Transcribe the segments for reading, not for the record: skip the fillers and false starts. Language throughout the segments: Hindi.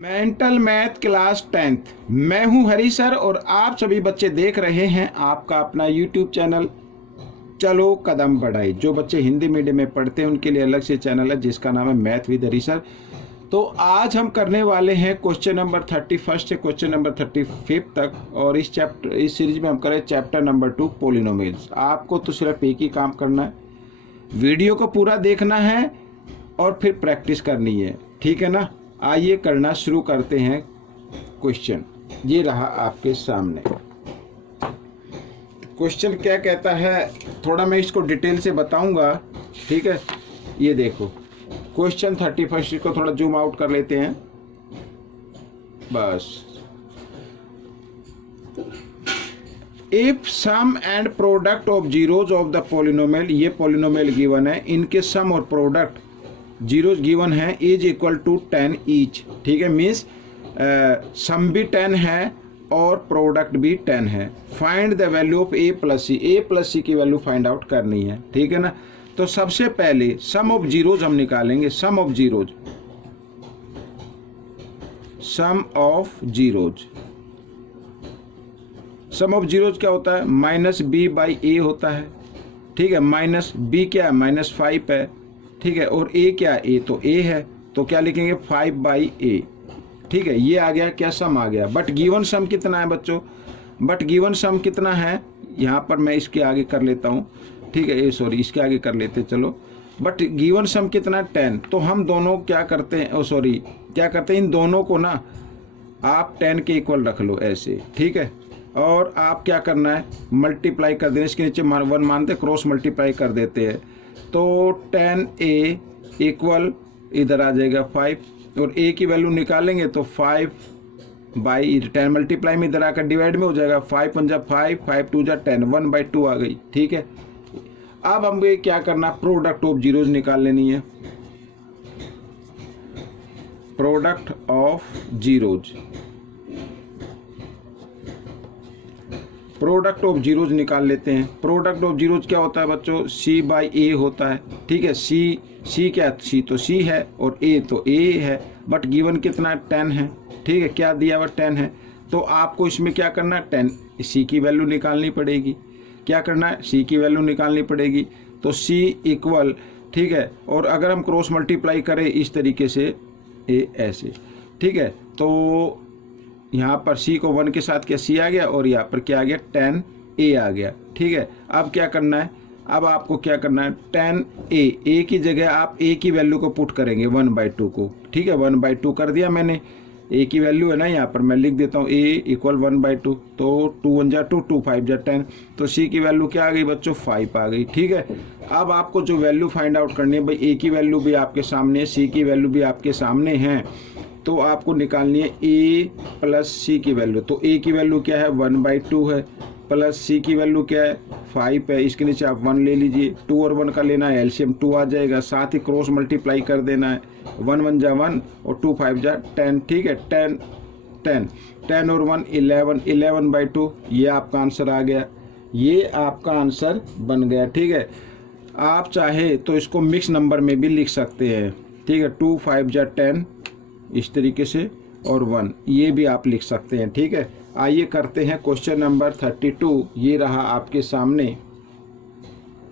Mental math class 10th। मैं हूं हरी सर और आप सभी बच्चे देख रहे हैं आपका अपना यूट्यूब चैनल चलो कदम बढ़ाई। जो बच्चे हिंदी मीडियम में पढ़ते हैं उनके लिए अलग से चैनल है जिसका नाम है मैथ विद हरी सर। तो आज हम करने वाले हैं क्वेश्चन नंबर 31 से क्वेश्चन नंबर 35 तक, और इस सीरीज में हम करें चैप्टर नंबर 2 पोलिनोमियल्स। आपको तो सिर्फ एक ही काम करना है, वीडियो को पूरा देखना है और फिर प्रैक्टिस करनी है, ठीक है ना। आइए करना शुरू करते हैं। क्वेश्चन ये रहा आपके सामने। क्वेश्चन क्या कहता है, थोड़ा मैं इसको डिटेल से बताऊंगा, ठीक है। ये देखो क्वेश्चन 31 को थोड़ा जूम आउट कर लेते हैं बस। If sum and product of zeros of the polynomial, ये पोलिनोमियल गिवन है, इनके सम और प्रोडक्ट जीरोज गिवन है, इज इक्वल टू 10 ईच, ठीक है। मीन्स सम भी 10 है और प्रोडक्ट भी 10 है। Find the value of A plus C की वैल्यू फाइंड आउट करनी है, ठीक है ना। तो सबसे पहले सम ऑफ जीरोज हम निकालेंगे। सम ऑफ जीरोज क्या होता है, माइनस बी बाई ए होता है, ठीक है। माइनस बी क्या है, -5 है, ठीक है। और ए क्या है, ए तो ए है, तो क्या लिखेंगे 5 बाई ए, ठीक है। ये आ गया क्या, सम आ गया। बट गिवन सम कितना है बच्चों, कितना है, यहाँ पर मैं इसके आगे कर लेता हूँ, ठीक है। सॉरी इसके आगे कर लेते चलो। बट गिवन सम कितना है 10। तो हम दोनों क्या करते हैं, इन दोनों को ना आप 10 के इक्वल रख लो ऐसे, ठीक है। और आप क्या करना है, मल्टीप्लाई कर देना, इसके नीचे 1 मानते, क्रॉस मल्टीप्लाई कर देते हैं। तो 10a इक्वल इधर आ जाएगा 5, और a की वैल्यू निकालेंगे तो 5 बाई 10 मल्टीप्लाई में इधर आकर डिवाइड में हो जाएगा। 5 × 5, 5 × 2 = 10, 1/2 आ गई, ठीक है। अब हमें क्या करना, प्रोडक्ट ऑफ जीरोज निकाल लेनी है। प्रोडक्ट ऑफ जीरोज निकाल लेते हैं। प्रोडक्ट ऑफ जीरोज क्या होता है बच्चों, c बाई ए होता है, ठीक है। c क्या, c तो c है और a तो a है। बट गिवन कितना 10 है, ठीक है। क्या दिया हुआ 10 है, तो आपको इसमें क्या करना है, 10 c की वैल्यू निकालनी पड़ेगी। क्या करना है, c की वैल्यू निकालनी पड़ेगी। तो c इक्वल, ठीक है। और अगर हम क्रॉस मल्टीप्लाई करें इस तरीके से a ऐसे, ठीक है। तो यहाँ पर c को 1 के साथ क्या c आ गया, और यहाँ पर क्या आ गया 10a आ गया, ठीक है। अब क्या करना है, अब आपको क्या करना है, 10a की जगह आप a की वैल्यू को पुट करेंगे 1/2 को, ठीक है। 1/2 कर दिया मैंने, a की वैल्यू है ना, यहाँ पर मैं लिख देता हूँ a इक्वल 1/2। तो 2 × 1 = 2, 2 × 5 = 10। तो c की वैल्यू क्या आ गई बच्चों, 5 आ गई, ठीक है। अब आपको जो वैल्यू फाइंड आउट करनी है भाई, a की वैल्यू भी आपके सामने है, c की वैल्यू भी आपके सामने है, तो आपको निकालनी है a प्लस c की वैल्यू। तो a की वैल्यू क्या है, 1/2 है, प्लस c की वैल्यू क्या है, 5 है। इसके नीचे आप 1 ले लीजिए, 2 और 1 का लेना है एलसीएम, 2 आ जाएगा। साथ ही क्रॉस मल्टीप्लाई कर देना है, 1 × 1 = 1 और 2 × 5 = 10, ठीक है। 10 और 1 11, 11/2, ये आपका आंसर आ गया, ये आपका आंसर बन गया, ठीक है। आप चाहे तो इसको मिक्स नंबर में भी लिख सकते हैं, ठीक है। 2 × 5 = 10 इस तरीके से, और 1 ये भी आप लिख सकते हैं, ठीक है। आइए करते हैं क्वेश्चन नंबर 32। ये रहा आपके सामने।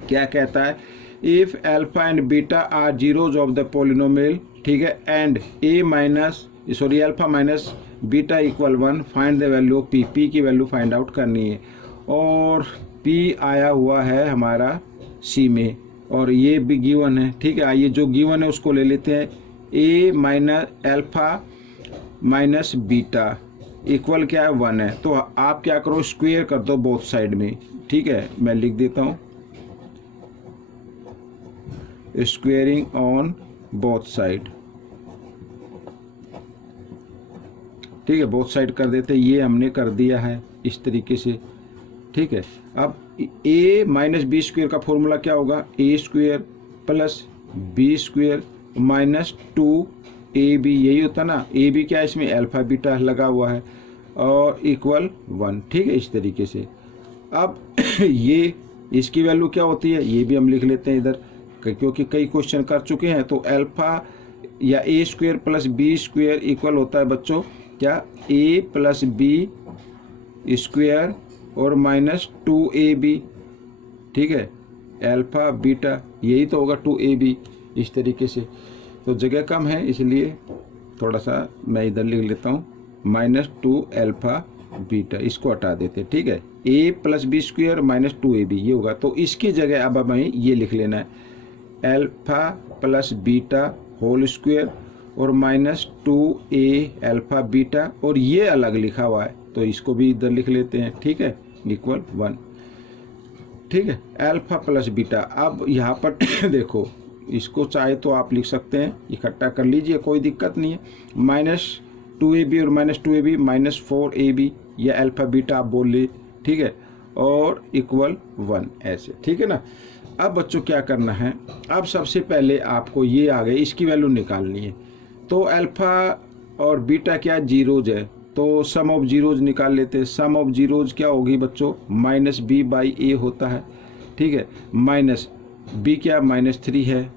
क्या कहता है, if alpha and beta are zeros of the polynomial, ठीक है, and alpha minus beta equal 1, find the value of P की वैल्यू फाइंड आउट करनी है। और p आया हुआ है हमारा c में, और ये भी गिवन है, ठीक है। आइए जो गिवन है उसको ले लेते हैं। a alpha minus beta equal क्या है, 1 है। तो आप क्या करो, स्क्वायर कर दो बोथ साइड में, ठीक है। मैं लिख देता हूँ स्क्वेयरिंग ऑन बोथ साइड, ठीक है। बोथ साइड कर देते, ये हमने कर दिया है इस तरीके से, ठीक है। अब a माइनस बी स्क्वायर का फॉर्मूला क्या होगा, a² plus b² minus 2ab, यही होता ना। a भी क्या है, इसमें अल्फा बीटा लगा हुआ है, और इक्वल 1, ठीक है, इस तरीके से। अब ये इसकी वैल्यू क्या होती है, ये भी हम लिख लेते हैं इधर, क्योंकि कई क्वेश्चन कर चुके हैं। तो अल्फा या A square plus B square equal होता है बच्चों क्या, ए प्लस बी स्क्वायर और माइनस 2ab, ठीक है, अल्फा बीटा, यही तो होगा 2ab इस तरीके से। तो जगह कम है इसलिए थोड़ा सा मैं इधर लिख लेता हूँ माइनस 2 अल्फा बीटा, इसको हटा देते हैं, ठीक है, a plus B square minus 2ab ये होगा। तो इसकी जगह अब हमें ये लिख लेना है alpha plus beta whole square और माइनस 2a अल्फा बीटा, और ये अलग लिखा हुआ है तो इसको भी इधर लिख लेते हैं, ठीक है, इक्वल 1, ठीक है, अल्फा प्लस बीटा। अब यहाँ पर देखो इसको चाहे तो आप लिख सकते हैं, इकट्ठा कर लीजिए, कोई दिक्कत नहीं है, माइनस 2ab और माइनस 2ab माइनस 4ab, या अल्फा बीटा आप बोल ली, ठीक है, और इक्वल 1 ऐसे, ठीक है ना। अब बच्चों क्या करना है, अब सबसे पहले आपको ये आ गए, इसकी वैल्यू निकालनी है। तो अल्फा और बीटा क्या जीरोज है, तो सम ऑफ जीरोज निकाल लेते हैं। सम ऑफ जीरोज क्या होगी बच्चों, माइनस बी बाई ए होता है, ठीक है, माइनस बी क्या माइनस 3 है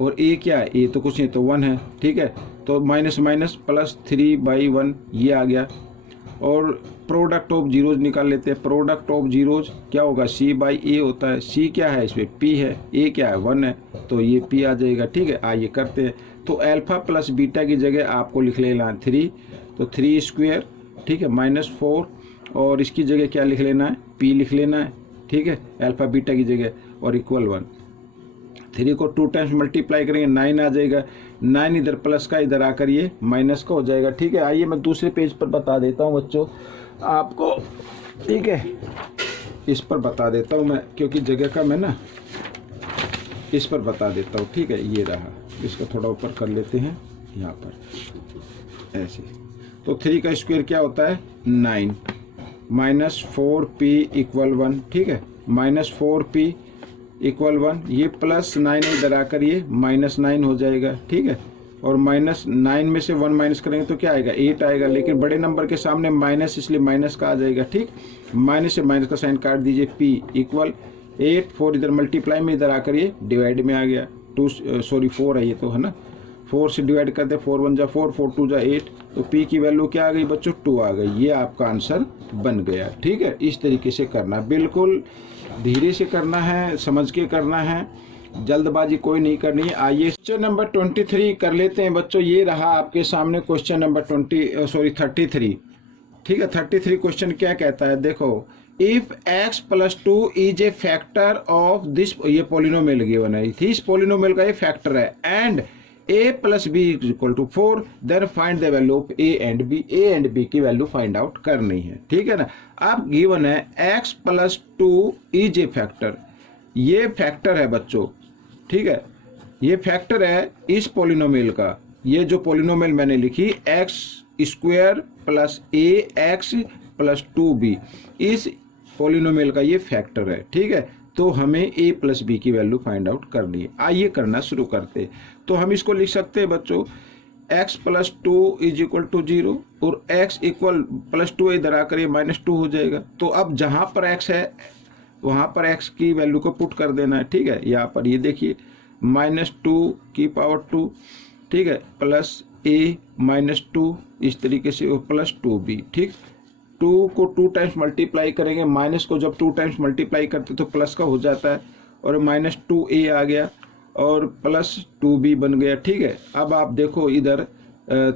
और ए क्या है, ए तो कुछ नहीं तो 1 है, ठीक है, तो माइनस माइनस प्लस 3/1 ये आ गया। और प्रोडक्ट ऑफ जीरोज निकाल लेते हैं। प्रोडक्ट ऑफ जीरोज क्या होगा, सी बाई ए होता है, सी क्या है इसमें पी है, ए क्या है 1 है, तो ये पी आ जाएगा, ठीक है। आइए करते हैं। तो अल्फा प्लस बीटा की जगह आपको लिख लेना है 3, तो 3 स्क्वायर, ठीक है, माइनस 4, और इसकी जगह क्या लिख लेना है, पी लिख लेना है, ठीक है, अल्फा बीटा की जगह, और इक्वल 1। 3 को 2 टाइम्स मल्टीप्लाई करेंगे 9 आ जाएगा, 9 इधर प्लस का इधर आकर ये माइनस का हो जाएगा, ठीक है। आइए मैं दूसरे पेज पर बता देता हूँ बच्चों आपको, ठीक है, इस पर बता देता हूँ मैं क्योंकि जगह कम है ना, इस पर बता देता हूँ, ठीक है। ये रहा, इसको थोड़ा ऊपर कर लेते हैं यहाँ पर ऐसे। तो 3 का स्क्वायर क्या होता है 9, माइनस 4p इक्वल 1, ठीक है, माइनस 4p इक्वल 1, ये प्लस 9 इधर आकर ये माइनस 9 हो जाएगा, ठीक है। और माइनस 9 में से 1 माइनस करेंगे तो क्या आएगा 8 आएगा, लेकिन बड़े नंबर के सामने माइनस इसलिए माइनस का आ जाएगा, ठीक। माइनस से माइनस का साइन काट दीजिए, p इक्वल 8, 4 इधर मल्टीप्लाई में इधर आकर ये डिवाइड में आ गया, 4 है ये तो, है ना, 4 से डिवाइड करते 4 1 जा 4, 4 2 जा 8, तो p की वैल्यू क्या आ गई बच्चों 2 आ गई। ये आपका आंसर बन गया, ठीक है। इस तरीके से करना, बिल्कुल धीरे से करना है, समझ के करना है, जल्दबाजी कोई नहीं करनी है। आइए क्वेश्चन नंबर 23 कर लेते हैं बच्चों। ये रहा आपके सामने क्वेश्चन नंबर 33, ठीक है। 33 क्वेश्चन क्या कहता है, देखो, if x plus 2 is a factor of this, ये पोलिनोमियल गिवन है, इस पोलिनोमियल का ये फैक्टर है, and a plus B is equal to 4, then find the value of a and b। a and b की वैल्यू फाइंड आउट करनी है, ठीक है ना। अब गिवन है x plus 2 is a factor, ये फैक्टर है बच्चों, ठीक है, ये फैक्टर है इस पोलिनोमियल का। ये जो पोलिनोमियल मैंने लिखी x square plus ax plus 2b, इस पोलिनोमियल का ये फैक्टर है, ठीक है। तो हमें a प्लस बी की वैल्यू फाइंड आउट करनी है। आइए करना शुरू करते हैं। तो हम इसको लिख सकते हैं बच्चों, x plus 2 is equal to 0 और x इक्वल प्लस 2 इधर आकर ये माइनस 2 हो जाएगा। तो अब जहां पर x है वहां पर x की वैल्यू को पुट कर देना है, ठीक है। यहाँ पर ये देखिए माइनस 2 की पावर 2, ठीक है, प्लस a माइनस 2 इस तरीके से, और प्लस 2b, ठीक। 2 को 2 टाइम्स मल्टीप्लाई करेंगे, माइनस को जब 2 टाइम्स मल्टीप्लाई करते तो प्लस का हो जाता है, और माइनस 2a आ गया और प्लस 2b बन गया, ठीक है। अब आप देखो इधर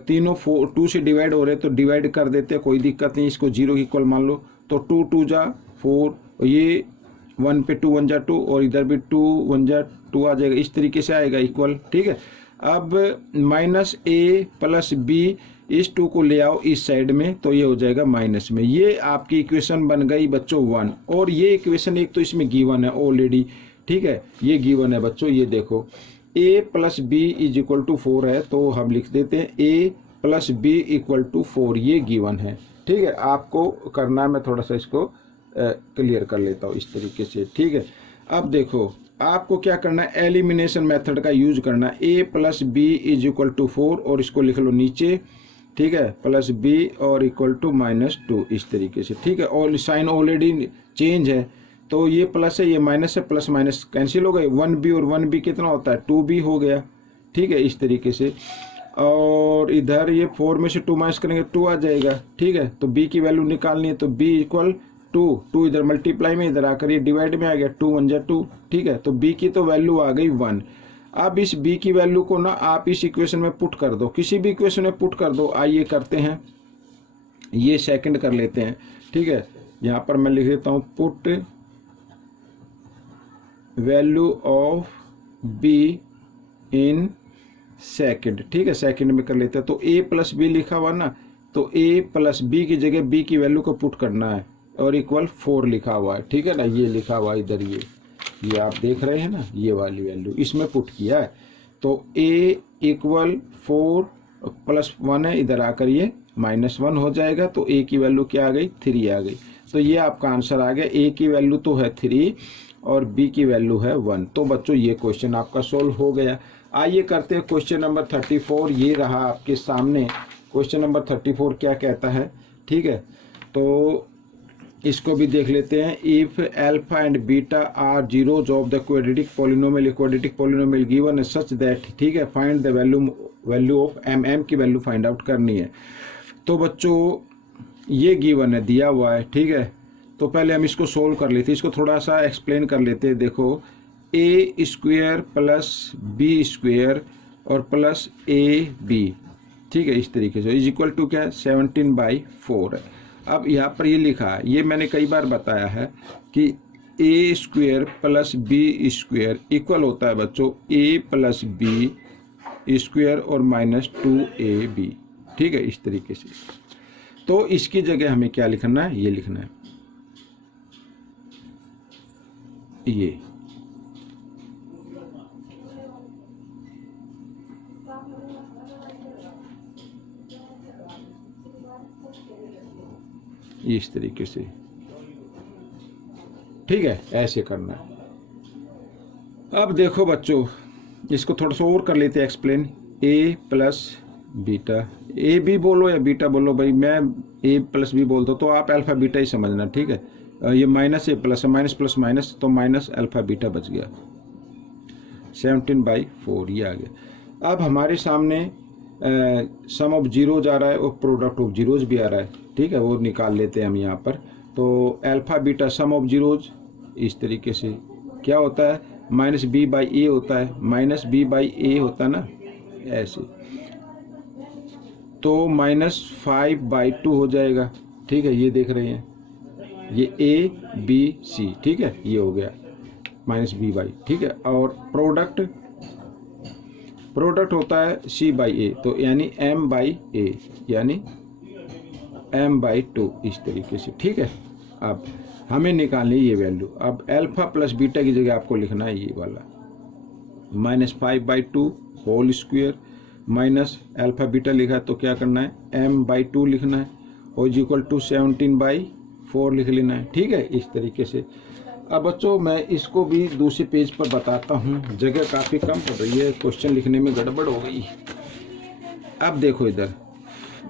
तीनों 2 से डिवाइड हो रहे हैं तो डिवाइड कर देते हैं, कोई दिक्कत नहीं, इसको 0 इक्वल मान लो। तो 2 2 जा 4, ये 1 पे 2 1 जा 2, और इधर भी 2 1 जा 2 आ जाएगा, इस तरीके से आएगा इक्वल, ठीक है। अब माइनस a प्लस b, इस 2 को ले आओ इस साइड में तो ये हो जाएगा माइनस में। ये आपकी इक्वेशन बन गई बच्चों 1, और ये इक्वेशन एक तो इसमें गिवन है ऑलरेडी, ठीक है, ये गिवन है बच्चों। ये देखो a plus B is equal to 4 है, तो हम लिख देते हैं a plus B equal to 4, ये गिवन है, ठीक है। आपको करना है, मैं थोड़ा सा इसको क्लियर कर लेता हूँ इस तरीके से, ठीक है। अब देखो आपको क्या करना है, एलिमिनेशन मेथड का यूज करना है। a plus B is equal to 4, और इसको लिख लो नीचे, ठीक है, प्लस b और इक्वल टू माइनस 2 इस तरीके से, ठीक है। और साइन ऑलरेडी चेंज है, तो ये प्लस है, ये माइनस है, प्लस माइनस कैंसिल हो गए, 1b और 1b कितना होता है 2b हो गया, ठीक है, इस तरीके से। और इधर ये 4 में से 2 माइनस करेंगे 2 आ जाएगा, ठीक है। तो b की वैल्यू निकालनी है, तो b इक्वल 2 इधर मल्टीप्लाई में, इधर आकर ये डिवाइड में आ गया, 2 1 जा 2, ठीक है। तो b की तो वैल्यू आ गई 1। अब इस b की वैल्यू को ना आप इस इक्वेशन में पुट कर दो, किसी भी इक्वेशन में पुट कर दो। आइए करते हैं, ये सेकंड कर लेते हैं, ठीक है। यहाँ पर मैं लिख देता हूँ put value of b in second, ठीक है। सेकंड में कर लेते हैं, तो a प्लस बी लिखा हुआ ना, तो a प्लस बी की जगह b की वैल्यू को पुट करना है और इक्वल 4 लिखा हुआ है, ठीक है ना। ये लिखा हुआ है इधर, ये आप देख रहे हैं ना, ये वाली वैल्यू इसमें पुट किया है। तो a इक्वल 4 प्लस 1 है, इधर आकर ये -1 हो जाएगा। तो a की वैल्यू क्या आ गई, 3 आ गई। तो ये आपका आंसर आ गया। a की वैल्यू तो है 3 और b की वैल्यू है 1। तो बच्चों ये क्वेश्चन आपका सोल्व हो गया। आइए करते हैं क्वेश्चन नंबर 34। ये रहा आपके सामने क्वेश्चन नंबर 34 क्या कहता है, ठीक है। तो इसको भी देख लेते हैं। If alpha and beta are zeros of the quadratic polynomial given such that, ठीक है, find the value of M की वैल्यू फाइंड आउट करनी है। तो बच्चों ये गिवन है, दिया हुआ है, ठीक है। तो पहले हम इसको सोल्व कर लेते हैं, इसको थोड़ा सा एक्सप्लेन कर लेते हैं। देखो ए स्क्वेयर प्लस बी स्क्वेयर और प्लस ए बी, ठीक है, इस तरीके से इज इक्वल टू क्या है, 17/4 है। अब यहाँ पर ये लिखा है, ये मैंने कई बार बताया है कि A square plus B square equal होता है बच्चों ए प्लस बी स्क्वेयर और -2ab, ठीक है, इस तरीके से। तो इसकी जगह हमें क्या लिखना है, ये लिखना है, ये इस तरीके से, ठीक है, ऐसे करना है। अब देखो बच्चों, इसको थोड़ा सा और कर लेते हैं explain. A plus beta, A B बोलो या बीटा बोलो भाई, मैं ए प्लस बी बोलता हूँ तो आप अल्फा बीटा ही समझना, ठीक है। ये माइनस ए प्लस है, माइनस प्लस माइनस, तो माइनस अल्फा बीटा बच गया, 17/4 ये आ गया। अब हमारे सामने सम ऑफ जीरोज आ रहा है और प्रोडक्ट ऑफ जीरोज भी आ रहा है, ठीक है, वो निकाल लेते हैं हम यहाँ पर। तो alpha beta some of zeros इस तरीके से क्या होता है, -b/a होता है, -b/a होता है ना, ऐसे। तो -5/2 हो जाएगा, ठीक है, ये देख रहे हैं, ये a b c, ठीक है, ये हो गया -b/, ठीक है। और प्रोडक्ट होता है c/a, तो यानी m/a, यानी m/2 इस तरीके से, ठीक है। अब हमें निकालनी ये वैल्यू। अब अल्फा प्लस बीटा की जगह आपको लिखना है ये वाला -5/2 whole square minus alpha beta लिखा है, तो क्या करना है, m/2 लिखना है और इज इक्वल टू 17/4 लिख लेना है, ठीक है, इस तरीके से। अब बच्चों मैं इसको भी दूसरे पेज पर बताता हूँ, जगह काफ़ी कम पड़ रही है, क्वेश्चन लिखने में गड़बड़ हो गई। अब देखो इधर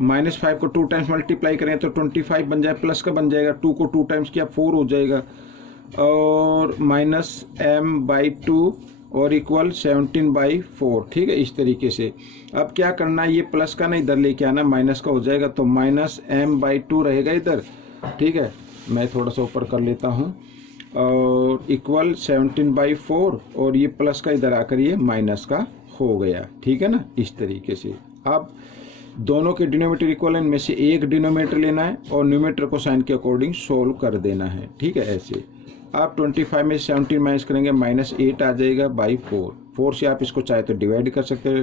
-5 को 2 टाइम्स मल्टीप्लाई करें तो 25 बन जाए, प्लस का बन जाएगा, 2 को 2 टाइम्स किया 4 हो जाएगा, और -m/2 और इक्वल 17/4, ठीक है, इस तरीके से। अब क्या करना है, ये प्लस का ना इधर लेके आना, माइनस का हो जाएगा, तो -m/2 रहेगा इधर, ठीक है। मैं थोड़ा सा ऊपर कर लेता हूँ, और इक्वल 17/4 और ये प्लस का इधर आकर ये माइनस का हो गया, ठीक है ना, इस तरीके से। अब दोनों के डिनोमिनेटर इक्वल है, इनमें से एक डिनोमिनेटर लेना है और न्यूमरेटर को साइन के अकॉर्डिंग सोल्व कर देना है, ठीक है, ऐसे। आप 25 में 17 माइनस करेंगे, -8 आ जाएगा बाई 4। 4 से आप इसको चाहे तो डिवाइड कर सकते हो,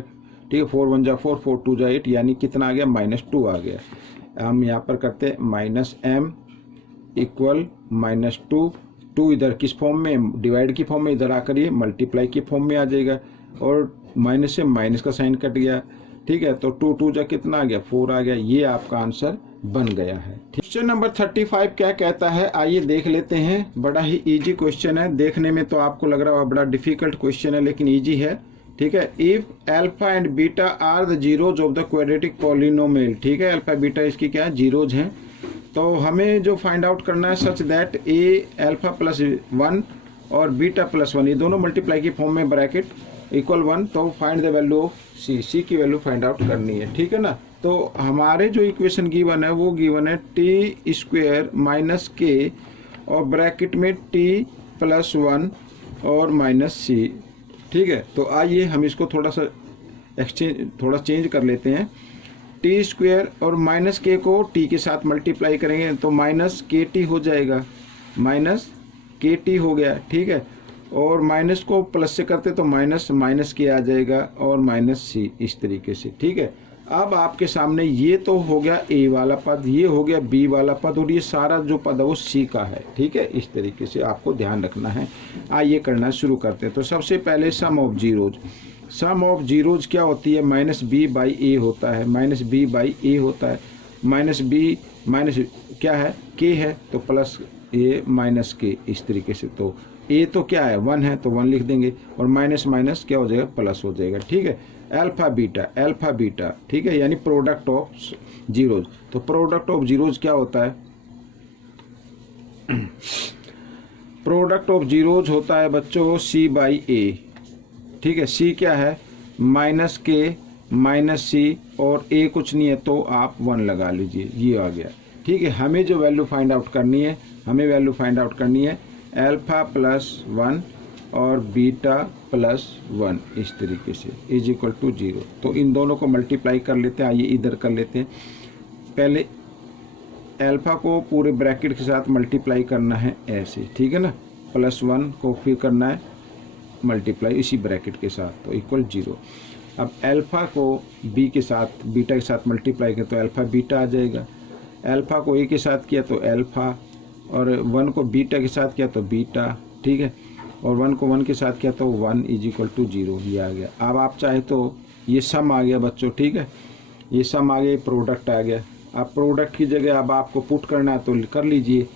ठीक है, 4 1 जा 4, 4 2 जा 8, यानी कितना आ गया, -2 आ गया। हम यहाँ पर करते हैं -m इक्वल -2 इधर किस फॉर्म में, डिवाइड की फॉर्म में, इधर आकर ये मल्टीप्लाई की फॉर्म में आ जाएगा, और माइनस से माइनस का साइन कट गया, ठीक है। तो 2 2 जा कितना आ गया, 4 आ गया। ये आपका आंसर बन गया है। क्वेश्चन नंबर 35 क्या कहता है, आइए देख लेते हैं। बड़ा ही इजी क्वेश्चन है, देखने में तो आपको लग रहा है बड़ा डिफिकल्ट क्वेश्चन है, लेकिन इजी है, ठीक है। If alpha and beta are the zeros of the quadratic polynomial, ठीक है, अल्फा बीटा इसकी क्या है, जीरोज हैं। तो हमें जो फाइंड आउट करना है सच दैट ए अल्फा +1 और बीटा +1 ये दोनों मल्टीप्लाई की फॉर्म में ब्रैकेट इक्वल 1, तो फाइंड द वैल्यू ऑफ सी, सी की वैल्यू फाइंड आउट करनी है, ठीक है ना। तो हमारे जो इक्वेशन गिवन है वो गिवन है टी स्क्वायर माइनस के और ब्रैकेट में टी प्लस 1 और माइनस सी, ठीक है। तो आइए हम इसको थोड़ा चेंज कर लेते हैं। टी स्क्वायर और माइनस के को टी के साथ मल्टीप्लाई करेंगे तो माइनस के टी हो जाएगा, माइनस के टी हो गया, ठीक है। और माइनस को प्लस से करते तो माइनस माइनस के आ जाएगा और माइनस सी, इस तरीके से, ठीक है। अब आपके सामने ये तो हो गया ए वाला पद, ये हो गया बी वाला पद और ये सारा जो पद है वो सी का है, ठीक है। इस तरीके से आपको ध्यान रखना है। आइए करना शुरू करते हैं। तो सबसे पहले sum of zeros, sum of zeros क्या होती है, माइनस बी बाई ए होता है, माइनस बी बाई ए होता है। माइनस बी माइनस क्या है, के है, तो प्लस ए माइनस के, इस तरीके से। तो ए तो क्या है 1 है तो 1 लिख देंगे और माइनस माइनस क्या हो जाएगा, प्लस हो जाएगा, ठीक है। अल्फा बीटा, ठीक है, यानी प्रोडक्ट ऑफ जीरोज। तो प्रोडक्ट ऑफ जीरोज क्या होता है, प्रोडक्ट ऑफ जीरोज होता है बच्चों सी बाई ए, ठीक है। सी क्या है, माइनस के माइनस सी और ए कुछ नहीं है तो आप 1 लगा लीजिए, ये आ गया, ठीक है। हमें जो वैल्यू फाइंड आउट करनी है, हमें वैल्यू फाइंड आउट करनी है अल्फा प्लस 1 और बीटा प्लस 1, इस तरीके से इज इक्वल टू 0। तो इन दोनों को मल्टीप्लाई कर लेते हैं। आइए इधर कर लेते हैं। पहले अल्फा को पूरे ब्रैकेट के साथ मल्टीप्लाई करना है ऐसे, ठीक है ना। प्लस 1 को फिर करना है मल्टीप्लाई इसी ब्रैकेट के साथ, तो इक्वल 0। अब अल्फा को बी के साथ बीटा के साथ मल्टीप्लाई करें तो अल्फा बीटा आ जाएगा। अल्फा को ए के साथ किया तो अल्फा, और 1 को बीटा के साथ किया तो बीटा, ठीक है। और 1 को 1 के साथ किया तो 1 इज इक्वल टू 0, ये आ गया। अब आप चाहे तो ये सम आ गया बच्चों, ठीक है, ये सम आ गया, प्रोडक्ट आ गया। अब प्रोडक्ट की जगह अब आपको पुट करना है तो कर लीजिए,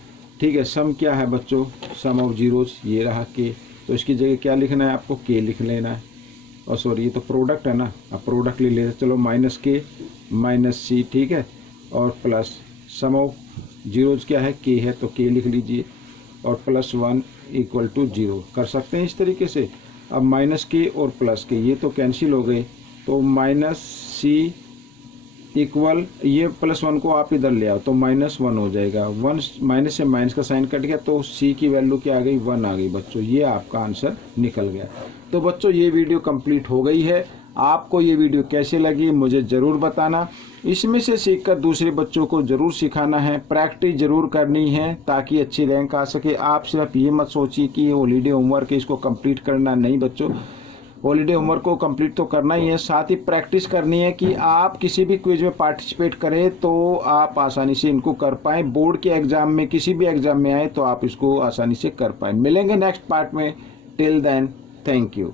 ठीक है। सम क्या है बच्चों, सम ऑफ जीरोज, ये रहा के, तो इसकी जगह क्या लिखना है आपको, के लिख लेना है। और सॉरी ये तो प्रोडक्ट है ना, अब प्रोडक्ट ले लेते, चलो माइनस के माइनस सी, ठीक है, और प्लस सम ऑफ जीरोज क्या है, के है तो के लिख लीजिए और प्लस 1 इक्वल टू 0 कर सकते हैं इस तरीके से। अब माइनस के और प्लस के ये तो कैंसिल हो गए, तो माइनस सी इक्वल, ये प्लस 1 को आप इधर ले आओ तो माइनस 1 हो जाएगा। 1 माइनस से माइनस का साइन कट गया तो सी की वैल्यू क्या आ गई, 1 आ गई बच्चों, ये आपका आंसर निकल गया। तो बच्चों ये वीडियो कंप्लीट हो गई है। आपको ये वीडियो कैसे लगी मुझे ज़रूर बताना। इसमें से सीखकर दूसरे बच्चों को ज़रूर सिखाना है, प्रैक्टिस ज़रूर करनी है ताकि अच्छी रैंक आ सके। आप सिर्फ ये मत सोचिए कि हॉलीडे होमवर्क है इसको कंप्लीट करना, नहीं बच्चों, हॉलीडे होमवर्क को कंप्लीट तो करना ही है, साथ ही प्रैक्टिस करनी है कि आप किसी भी क्विज में पार्टिसिपेट करें तो आप आसानी से इनको कर पाएँ। बोर्ड के एग्ज़ाम में, किसी भी एग्ज़ाम में आए तो आप इसको आसानी से कर पाएँ। मिलेंगे नेक्स्ट पार्ट में, टिल देन थैंक यू।